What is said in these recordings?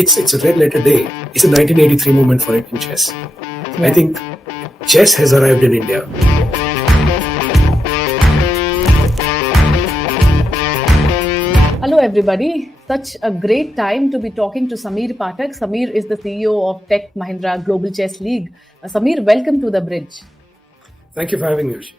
It's a red letter day. It's a 1983 moment for Indian chess. I think chess has arrived in India. Hello everybody, such a great time to be talking to Sameer Pathak. Sameer is the CEO of Tech Mahindra Global Chess League. Sameer, welcome to the bridge. Thank you for having me, Arshi.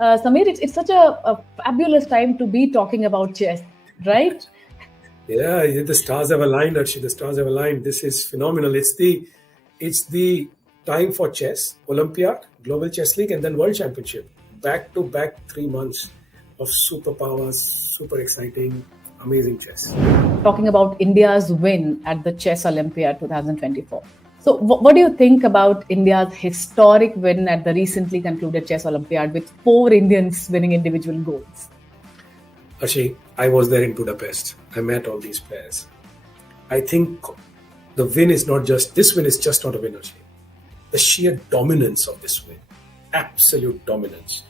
Sameer, it's such a fabulous time to be talking about chess, right? Yeah, the stars have aligned, Arshi. The stars have aligned. This is phenomenal. It's the time for chess, Olympiad, Global Chess League, and then World Championship. Back-to-back 3 months of superpowers, super exciting, amazing chess. Talking about India's win at the Chess Olympiad 2024. So what do you think about India's historic win at the recently concluded Chess Olympiad with 4 Indians winning individual golds? Arshi, I was there in Budapest. I met all these players. I think the win is not just, this win is just not a win, Arshi. The sheer dominance of this win, absolute dominance.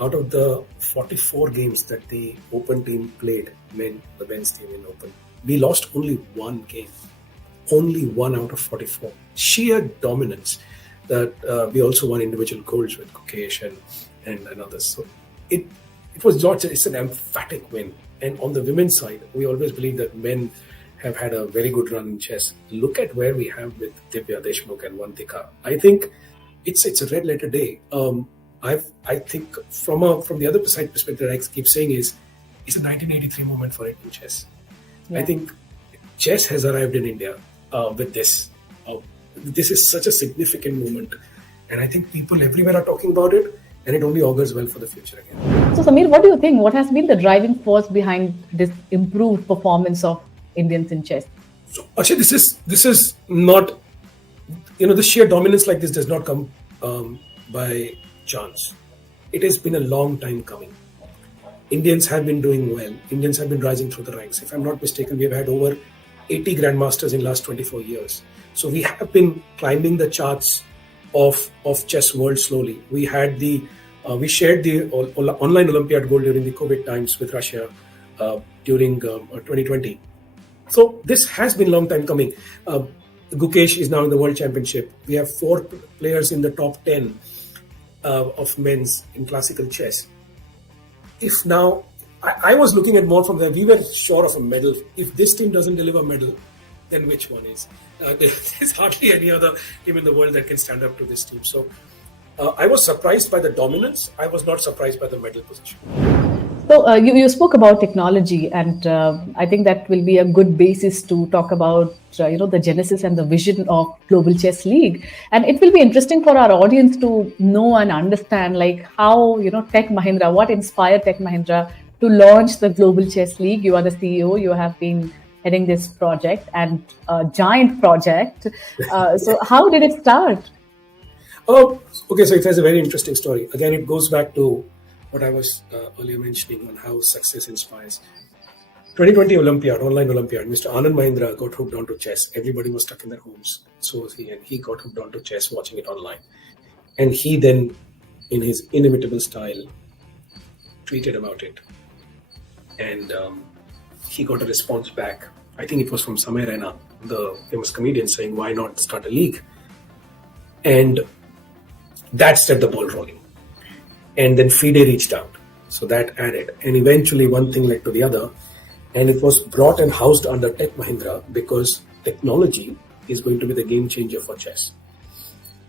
Out of the 44 games that the Open team played, the men's team in Open, we lost only one game. Only one out of 44. Sheer dominance. That we also won individual golds with Gukesh and others. So it was not, it's an emphatic win. And on the women's side, we always believe that men have had a very good run in chess. Look at where we have with Divya Deshmukh and Vantika. I think it's a red letter day. I think from the other side perspective, I keep saying it's a 1983 moment for Indian chess. Yeah. I think chess has arrived in India with this. This is such a significant moment, and I think people everywhere are talking about it, and it only augurs well for the future again. So Sameer, what do you think? What has been the driving force behind this improved performance of Indians in chess? So actually, this is not, the sheer dominance like this does not come by chance. It has been a long time coming. Indians have been doing well. Indians have been rising through the ranks. If I'm not mistaken, we have had over 80 grandmasters in the last 24 years. So we have been climbing the charts of chess world slowly. We shared the online Olympiad gold during the COVID times with Russia during 2020. So this has been a long time coming. Gukesh is now in the World Championship. We have 4 players in the top 10 of men's in classical chess. If now, I was looking at more from there, we were sure of a medal. If this team doesn't deliver a medal, then which one is? There's hardly any other team in the world that can stand up to this team. So I was surprised by the dominance. I was not surprised by the medal position. So you spoke about technology, and I think that will be a good basis to talk about the genesis and the vision of Global Chess League. And it will be interesting for our audience to know and understand how Tech Mahindra, what inspired Tech Mahindra to launch the Global Chess League. You are the CEO. You have been heading this project, and a giant project. So how did it start? Oh, okay. So it has a very interesting story. Again, it goes back to what I was earlier mentioning on how success inspires. 2020 Olympiad, online Olympiad, Mr. Anand Mahindra got hooked onto chess. Everybody was stuck in their homes. So was he, and he got hooked onto chess, watching it online. And he then, in his inimitable style, tweeted about it. And he got a response back. I think it was from Sameer, the famous comedian, saying, why not start a league? And that set the ball rolling. And then FIDE reached out. So that added. And eventually one thing led to the other. And it was brought and housed under Tech Mahindra because technology is going to be the game changer for chess.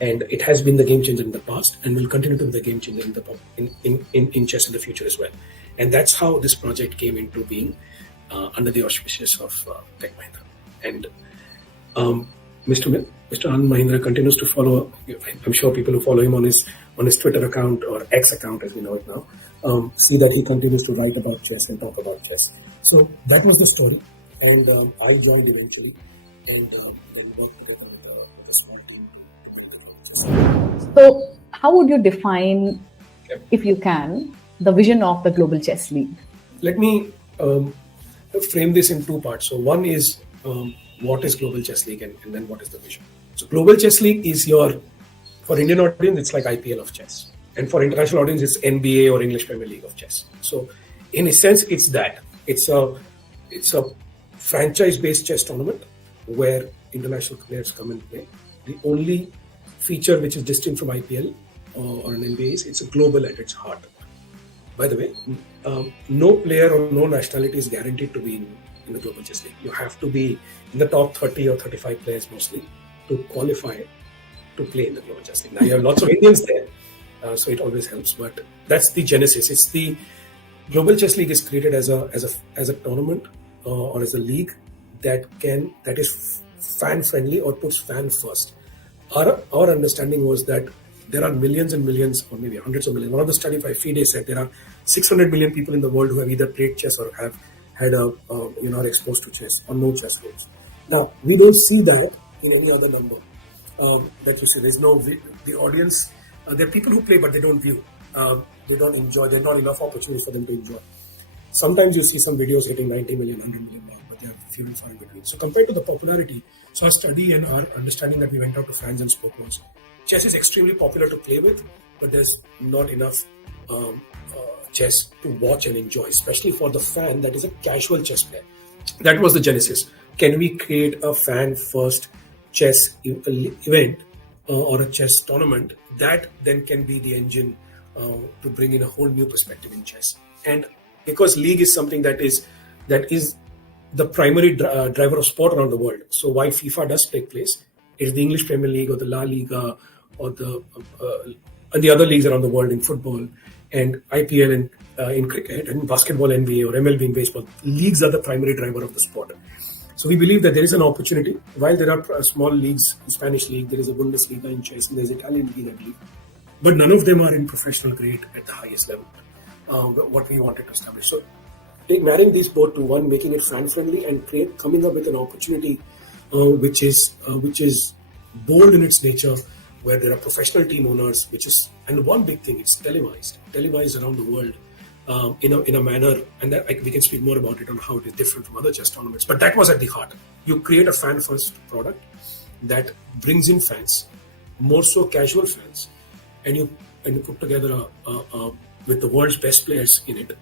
And it has been the game changer in the past and will continue to be the game changer in chess in the future as well. And that's how this project came into being under the auspices of Tech Mahindra. And Mr. Anand Mahindra continues to follow. I'm sure people who follow him on his Twitter account or X account, as we know it now, see that he continues to write about chess and talk about chess. So that was the story, and I joined eventually, and worked together with a small team. So, how would you define, if you can, the vision of the Global Chess League? Let me frame this in 2 parts. So, one is what is Global Chess League, and then what is the vision. So, Global Chess League is for Indian audience, it's like IPL of chess, and for international audience, it's NBA or English Premier League of chess. So, in a sense, it's that. It's a franchise-based chess tournament where international players come and play. The only feature which is distinct from IPL or an NBA is it's a global at its heart. By the way, no player or no nationality is guaranteed to be in the Global Chess League. You have to be in the top 30 or 35 players mostly to qualify to play in the Global Chess League. Now, you have lots of Indians there, so it always helps. But that's the genesis. It's the Global Chess League is created as a tournament or as a league that is fan friendly or puts fan first. Our understanding was that there are millions and millions, or maybe hundreds of millions. One of the study by FIDE said there are 600 million people in the world who have either played chess or have had are exposed to chess or no chess games. Now we don't see that in any other number that you see. There's no the audience. There are people who play but they don't view. They don't enjoy. There are not enough opportunities for them to enjoy. Sometimes you see some videos hitting 90 million, 100 million mark, but they are few and far in between. So compared to the popularity, so our study and our understanding that we went out to fans and spoke was, chess is extremely popular to play with, but there's not enough chess to watch and enjoy, especially for the fan that is a casual chess player. That was the genesis. Can we create a fan-first chess event or a chess tournament that then can be the engine to bring in a whole new perspective in chess? And because league is something that is the primary driver of sport around the world. So why FIFA does take place is the English Premier League or the La Liga or the other leagues around the world in football and IPL and in cricket and basketball, NBA or MLB in baseball. Leagues are the primary driver of the sport. So we believe that there is an opportunity. While there are small leagues, Spanish league, there is a Bundesliga in chess, and there's Italian league, but none of them are in professional grade at the highest level. What we wanted to establish. So marrying these both to one, making it fan friendly and coming up with an opportunity which is bold in its nature, where there are professional team owners, and one big thing, it's televised around the world in a manner, and we can speak more about it on how it is different from other chess tournaments. But that was at the heart. You create a fan first product that brings in fans, more so casual fans, and you put together with the world's best players in it,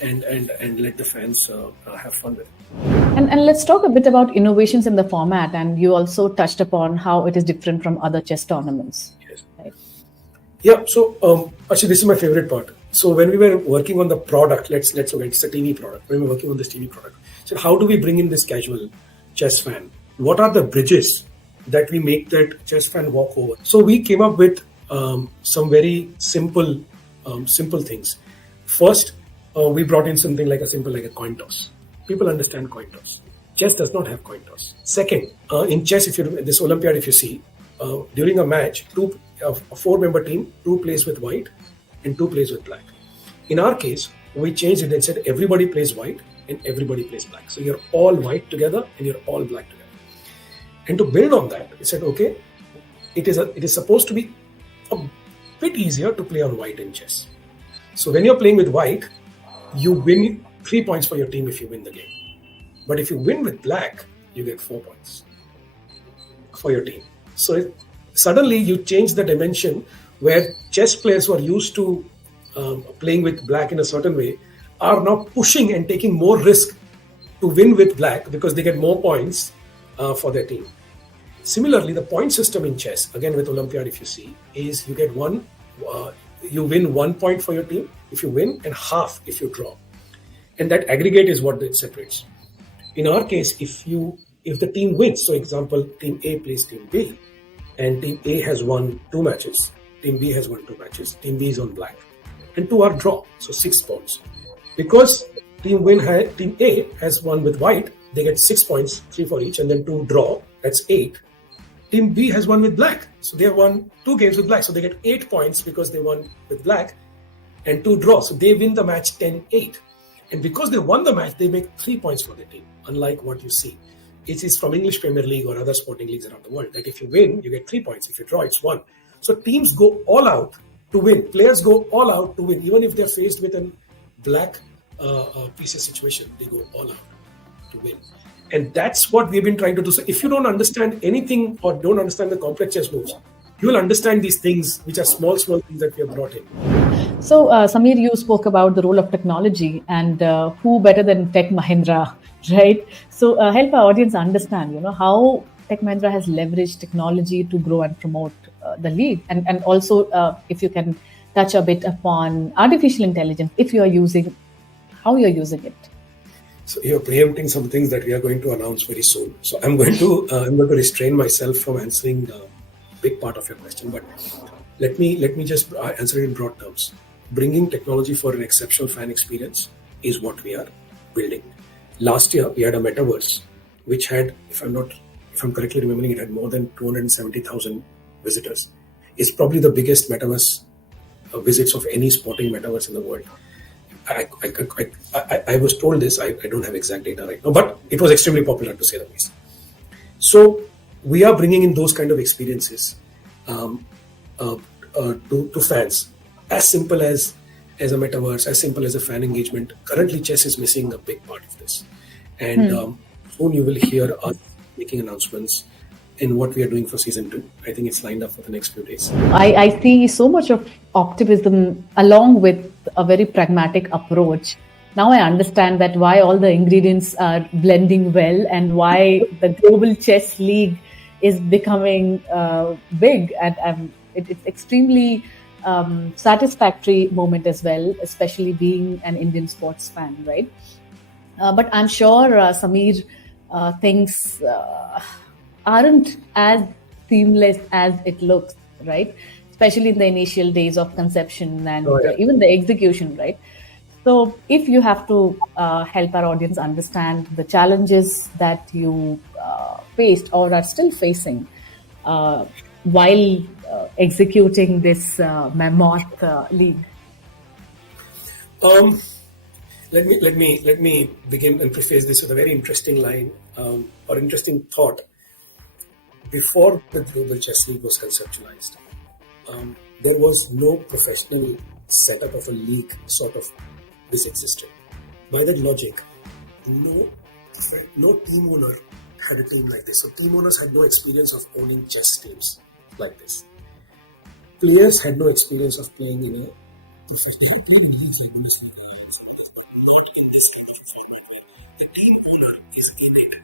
and let the fans have fun with it. And let's talk a bit about innovations in the format. And you also touched upon how it is different from other chess tournaments. Yes. Right? Yeah. So actually, this is my favorite part. So when we were working on the product, let's look at it's a TV product. When we were working on this TV product, so how do we bring in this casual chess fan? What are the bridges that we make that chess fan walk over? So we came up with some very simple things. First, we brought in something like a coin toss. People understand coin toss. Chess does not have coin toss. Second, in chess, this Olympiad, if you see, during a match, a 4-member team, 2 plays with white and 2 plays with black. In our case, we changed it and said everybody plays white and everybody plays black. So you're all white together and you're all black together. And to build on that, we said, okay, it is supposed to be a bit easier to play on white in chess. So when you're playing with white, you win 3 points for your team if you win the game. But if you win with black, you get 4 points for your team. So suddenly you change the dimension where chess players who are used to playing with black in a certain way are now pushing and taking more risk to win with black because they get more points for their team. Similarly, the point system in chess, again with Olympiad, if you see, is you get you win 1 point for your team if you win and half if you draw. And that aggregate is what it separates. In our case, if the team wins, so example, team A plays team B, and team A has won 2 matches, team B has won 2 matches, team B is on black, and 2 are draw, so 6 points. Because team A has won with white, they get 6 points, 3 for each, and then 2 draw, that's 8. Team B has won with black, so they have won 2 games with black, so they get 8 points because they won with black, and 2 draw, so they win the match 10-8. And because they won the match, they make 3 points for their team, unlike what you see. It is from English Premier League or other sporting leagues around the world that if you win, you get 3 points. If you draw, it's 1. So teams go all out to win. Players go all out to win. Even if they're faced with a black pieces situation, they go all out to win. And that's what we've been trying to do. So if you don't understand anything or don't understand the complex chess moves, you will understand these things, which are small things that we have brought in. So, Sameer, you spoke about the role of technology, and who better than Tech Mahindra, right? So, help our audience understand, how Tech Mahindra has leveraged technology to grow and promote the league, and also if you can touch a bit upon artificial intelligence, if you are using, how you are using it. So you're preempting some things that we are going to announce very soon. So I'm going to restrain myself from answering a big part of your question, but let me just answer it in broad terms. Bringing technology for an exceptional fan experience is what we are building. Last year we had a metaverse which had, if I'm correctly remembering, it had more than 270,000 visitors. It's probably the biggest metaverse visits of any sporting metaverse in the world. I was told this. I don't have exact data right now, but it was extremely popular, to say the least. So we are bringing in those kind of experiences to fans, as simple as a metaverse, as simple as a fan engagement. Currently, chess is missing a big part of this, and soon you will hear us making announcements in what we are doing for season 2. I think it's lined up for the next few days. I see so much of optimism along with a very pragmatic approach. Now I understand that why all the ingredients are blending well and why the Global Chess League is becoming big, and it's extremely satisfactory moment as well, especially being an Indian sports fan, right? But I'm sure Sameer, things aren't as seamless as it looks, right? Especially in the initial days of conception and even the execution, right? So, if you have to help our audience understand the challenges that you faced or are still facing while executing this mammoth league. Let me begin and preface this with a very interesting line or interesting thought. Before the Global Chess League was conceptualized, there was no professional setup of a league sort of this existed. By that logic, no team owner had a team like this. So team owners had no experience of owning chess teams like this. Players had no experience of playing in a professional playing leagues like this. Not in this kind of format. The team owner is in it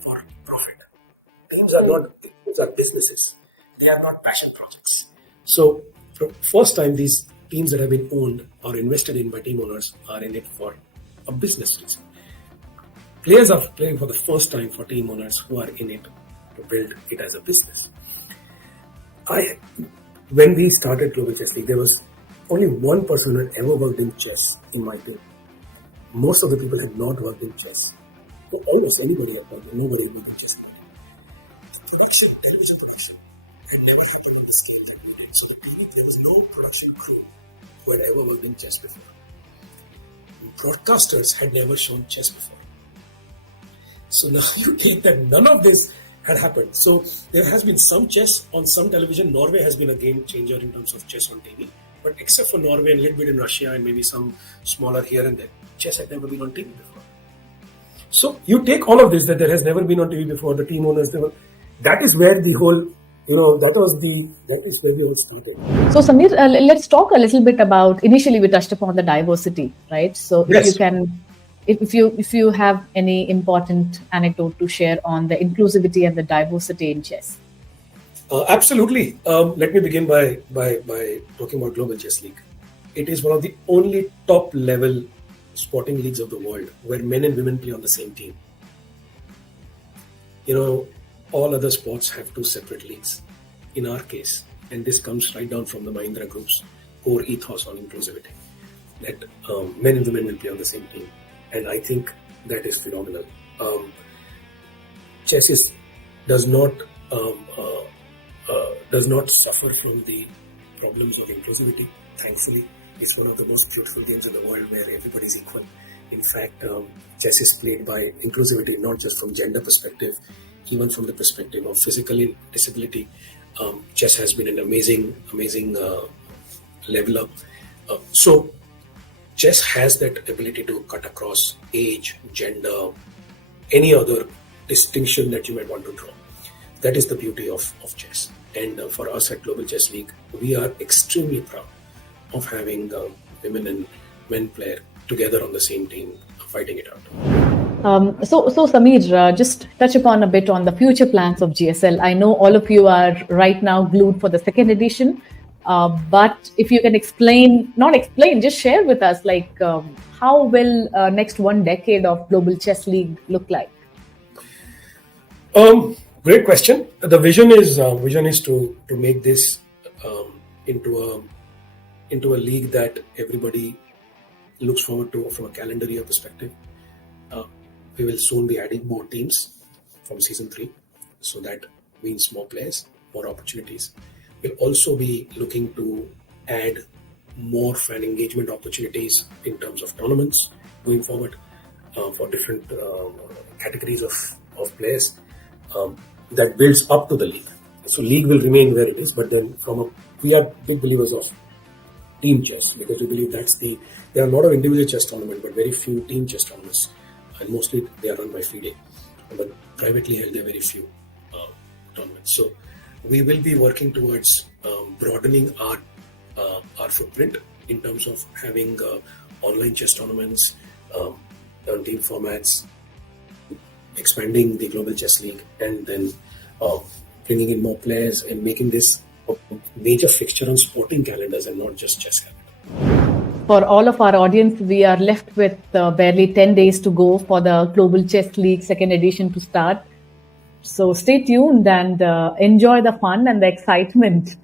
for profit. Teams are businesses. They are not passion projects. So, for the first time, these teams that have been owned or invested in by team owners are in it for a business reason. Players are playing for the first time for team owners who are in it to build it as a business. When we started Global Chess League, there was only one person who had ever worked in chess in my team. Most of the people had not worked in chess. Almost anybody had worked, nobody worked in chess. Television production had never happened on the scale that we did. So there was no production crew who had ever worked in chess before. Broadcasters had never shown chess before. So now you take that none of this had happened. So there has been some chess on some television. Norway has been a game changer in terms of chess on TV. But except for Norway and a little bit in Russia and maybe some smaller here and there, chess had never been on TV before. So you take all of this that there has never been on TV before, the team owners, that is where the whole, that is where we all started. So, Sameer, let's talk a little bit about, initially we touched upon the diversity, right? So if you can, if you have any important anecdote to share on the inclusivity and the diversity in chess. Absolutely. Let me begin by talking about Global Chess League. It is one of the only top level sporting leagues of the world where men and women play on the same team. All other sports have two separate leagues. In our case, and this comes right down from the Mahindra Group's core ethos on inclusivity, that men and women will play on the same team. And I think that is phenomenal. Chess does not suffer from the problems of inclusivity. Thankfully, it's one of the most beautiful games in the world where everybody is equal. In fact, chess is played by inclusivity, not just from gender perspective, even from the perspective of physical disability. Chess has been an amazing level up. So chess has that ability to cut across age, gender, any other distinction that you might want to draw. That is the beauty of chess. And for us at Global Chess League, we are extremely proud of having women and men player together on the same team, fighting it out. So Sameer, just touch upon a bit on the future plans of GSL. I know all of you are right now glued for the second edition, but if you can not explain, just share with us, like, how will next 1 decade of Global Chess League look like? Great question. The vision is to make this into a league that everybody looks forward to from a calendar year perspective. We will soon be adding more teams from season 3, so that means more players, more opportunities. We'll also be looking to add more fan engagement opportunities in terms of tournaments going forward for different categories of players. That builds up to the league. So league will remain where it is, but then we are big believers of team chess, because we believe there are a lot of individual chess tournaments, but very few team chess tournaments, and mostly they are run by FIDE. But privately held, there are very few tournaments. So we will be working towards broadening our footprint in terms of having online chess tournaments, team formats, expanding the Global Chess League, and then bringing in more players and making this a major fixture on sporting calendars and not just chess calendar. For all of our audience, we are left with barely 10 days to go for the Global Chess League second edition to start. So stay tuned and enjoy the fun and the excitement.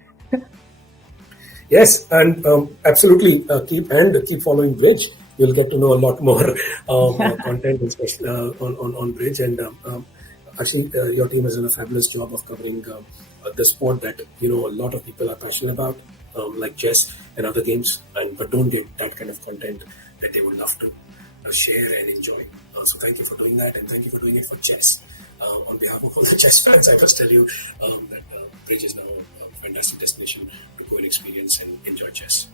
Yes, and absolutely keep following Bridge. You'll get to know a lot more content, especially on Bridge. And actually, your team has done a fabulous job of covering the sport that a lot of people are passionate about, like chess and other games, but don't get that kind of content that they would love to share and enjoy. So thank you for doing that, and thank you for doing it for chess. On behalf of all the chess fans, I must tell you that Bridge is now a fantastic destination to go and experience and enjoy chess.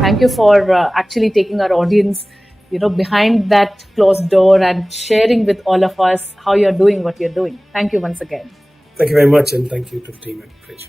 Thank you for actually taking our audience, behind that closed door and sharing with all of us how you're doing what you're doing. Thank you once again. Thank you very much, and thank you to the team at Bridge.